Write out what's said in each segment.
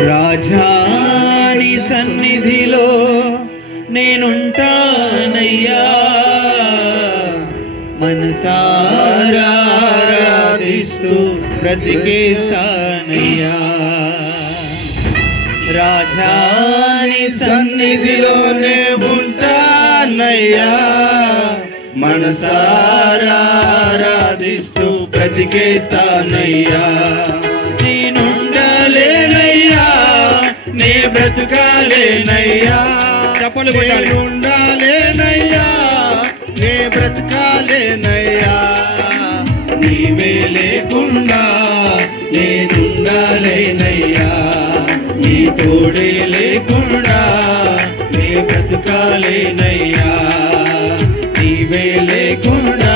రాజాని సన్నిధిలో నేనుంటానయ్యా, మనసారా ఆరాధిస్తూ బ్రతికేస్తానయ్యా. రాజాని సన్నిధిలోనే ఉంటానయ్యా, మనసారా ఆరాధిస్తూ బ్రతికేస్తానయ్యా. నేనుండాలేనయ్యా, నే బ్రతకాలేనయ్యా, ఉండాలేనయ్యా, నే బ్రతకాలేనయ్యా. నీవే లేకుండా నేనుండాలేనయ్యా, నీ తోడే లేకుండా నే బ్రతకాలేనయ్యా. నీవే లేకుండా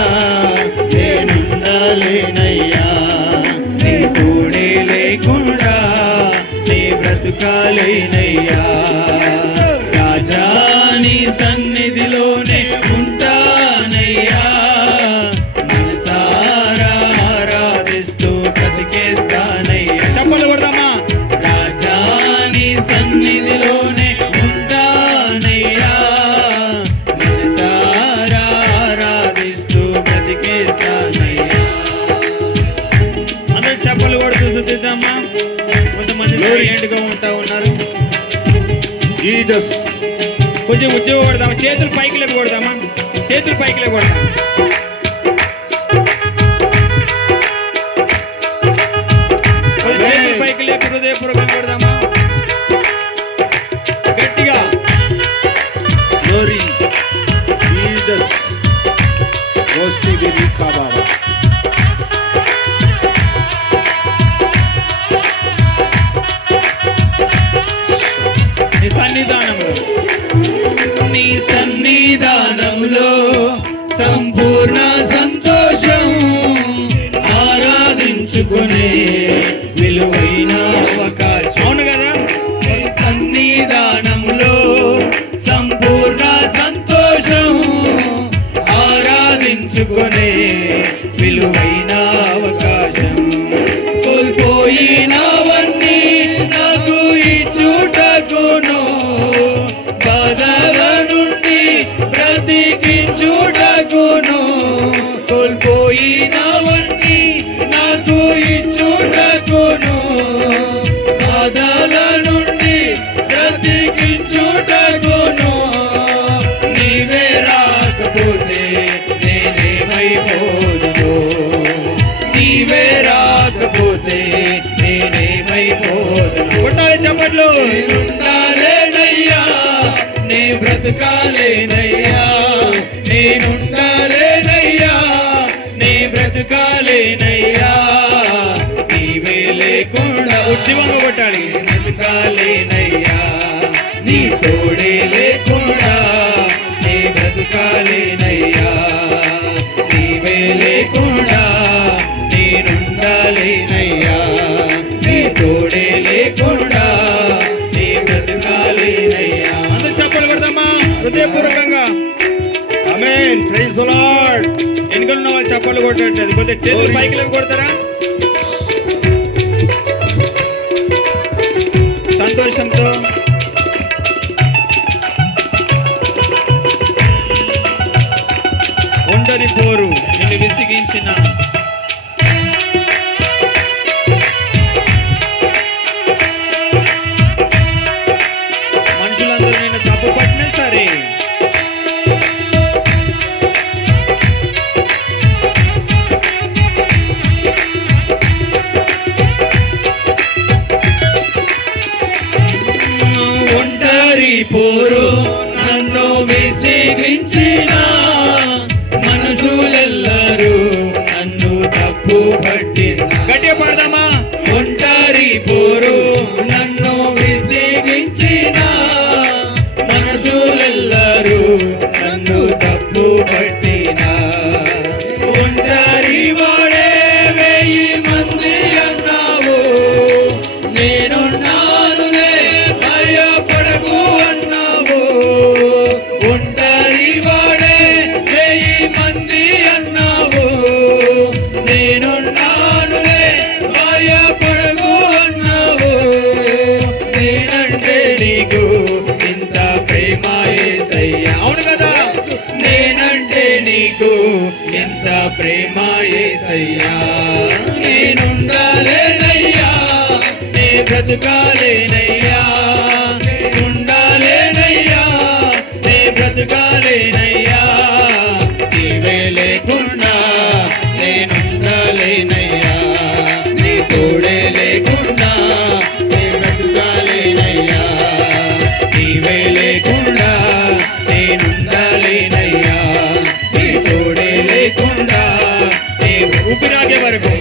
నేనుండాలేనయ్యా, నీ తోడే లేకుండా నే బ్రతకాలేనయ్యా. రాజాని సన్నిధిలోనే ఉంటానయ్యా, మనసారా ఆరాధిస్తూ బ్రతికేస్తానయ్యా. చప్పట్లు కొడదామా? రాజాని సన్నిధిలోనే ఉంటానయ్యా, మనసారా ఆరాధిస్తూ బ్రతికేస్తానయ్యా. అందరూ చప్పట్లు కొడుతూ చూద్దామా? కొంతమంది ఏంటిగా ఉంటా ఉన్నారు. కొంచెం ఉద్యోగం కొడదామా? చేతులు పైకి లేపు కొడదామా? చేతులు పైకి లేపు కొడదాం. చేతులు పైకి లేపు హృదయపూర్వకంగా కొడదామా? గట్టిగా. నీ సన్నిధానంలో సంపూర్ణ సంతోషం, ఆరాధించుకునే విలువైన అవకాశం. అవును కదా? నీ సన్నిధానంలో సంపూర్ణ సంతోషం, ఆరాధించుకునే విలువైన అవకాశం. కోల్పోయినవన్నీ నాకు ఇచ్చుటకును, బాధల నుండి బ్రతికించుటకును. కోల్పోయినవన్నీ నాకు ఇచ్చుటకును, బాధల నుండి బ్రతికించుటకును. నీవే రాకపోతే నేనేమైపోదును, నీవే రాకపోతే నేనేమైపోదును. కొట్టాలి చప్పట్లు. నేనుండాలేనయ్యా, నే బ్రతకాలేనయ్యా, నేనుండాలేనయ్యా, నే బ్రతకాలేనయ్యా. నీవే లేకుండా ఉద్యమంగా కొట్టాలి. బ్రతకాలేనయ్యా, నీ తోడే లేకుండా నే బ్రతకాలేనయ్యా. నీవే లేకుండా నేనుండాలేనయ్యా, నీ తోడే లేకుండా నే బ్రతకాలేనయ్యా. అందరూ చప్పట్లు కొడదామా హృదయపూర్వకంగా? ఆమేన్. Praise the lord. ఎన్నికలున్న వాళ్ళు చప్పట్లు కొట్టండి. కొద్దిగా చేతులు పైకి లేపి కొడతారా? సంతోషంతో ఉండని పోరు నిన్ను విసిగించిన మనుషులందరూ నిన్ను తప్పు పట్టినా సరే, ఒంటరి పోరు నన్ను విసిగించిన మనసులెల్లరూ నన్ను తప్పు పట్టిన. గట్టిగా పడదామా? ఒంటరి పోరు నన్ను విసిగించిన మనసులెల్లరూ నన్ను తప్పు పట్టిన. ఒంటరి వాడే 1000 మంది అన్నావు, నేనున్నానులే భయపడకు అన్నావు. ఒంటరి వాడే 1000 మంది అన్నావు, నేనున్నానులే భయపడకు అన్నావు. ప్రేమ యేసయ్యా నేనుండాలేనయ్యా నే బ్రతుకాలేనయ్యా ఉండాలేనయ్యా నే బ్రతుకాలేనయ్యా నీవే లేకుండా నేనుండాలేనయ్యా నీ తోడే లేకుండా నే బ్రతుకాలేనయ్యా నీవే లేకుండా నేనుండాలేనయ్యా నీ తోడే లేకుండా ఊపిరాగే వరకు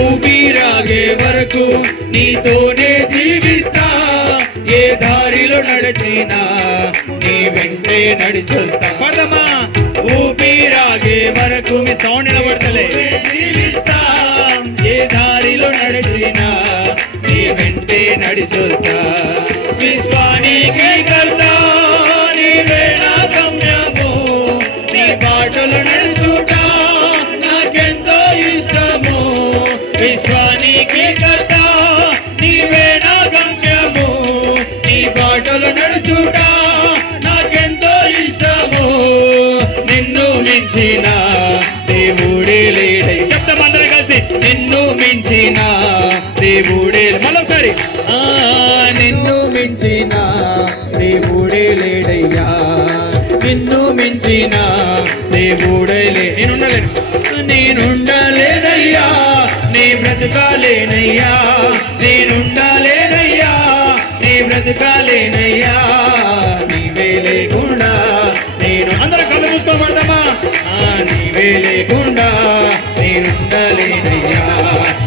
ఊపిరాగే వరకు నీతోనే జీవిస్తా ఏ దారిలో నడిచినా నీ వెంటే నడిచొస్తా పడమా ఊపిరాగే వరకు మీ సౌండ్ నిలబడతలే జీవిస్తా ఏ దారిలో నడిచినా నీ వెంటే నడిచొస్తా విశ్వానికి కర్తా నీవే నా గమ్యము నీ బాటలు నడుచుట నాకెంతో ఇష్టము విశ్వానికి కర్తా నీవే నా గమ్యము నీ బాటలు నడుచుట నాకెంతో ఇష్టము నిన్ను మించిన దేవుడే లేడై చెప్తాం అందరం కలిసి నిన్ను మించిన దేవుడే మరోసారి నిన్ను మించిన దేవుడే లేడయ్యా నిన్ను మించిన దేవుడే నేనుండలేనయ్యా నీ బ్రతుకాలేనయ్యా నేనుండలేనయ్యా నీ బ్రతుకాలేనయ్యా నీవే లేకుండా నేను అందరం కళ్ళు మూసుకోబడదామా నీవే లేకుండా నేనుండలేనయ్యా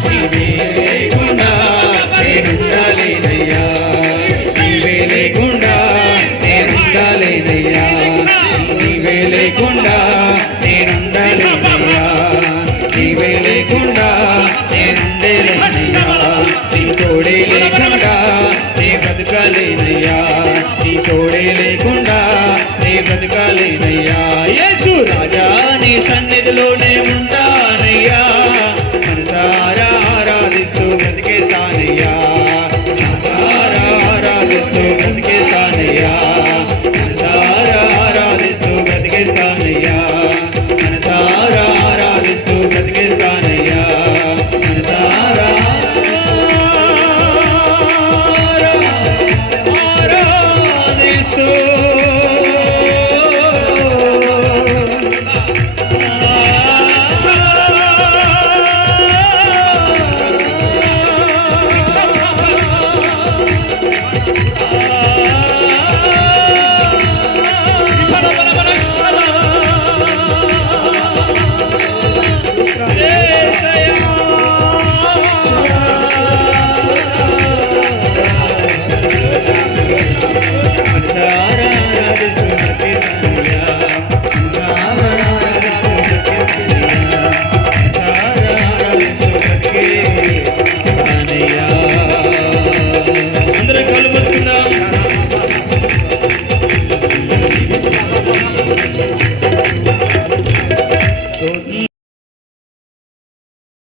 నీవే లేకుండా నేనుండలేనయ్యా నీవే లేకుండా నేనుండలేనయ్యా నీవే లేకుండా నేనుండలేనయ్యా నీవే లేకుండా నేనుండలేనయ్యా నీ తోడే లేకుండా నీ బ్రతకాలేనయ్యా నీ తోడే లేకుండా నీ బ్రతకాలేనయ్యా యేసు రాజా నీ సన్నిధిలోనే ఉంటానయ్యా మనసారా ఆరాధిస్తూ బ్రతికేస్తానయ్యా ఆరాధిస్తూ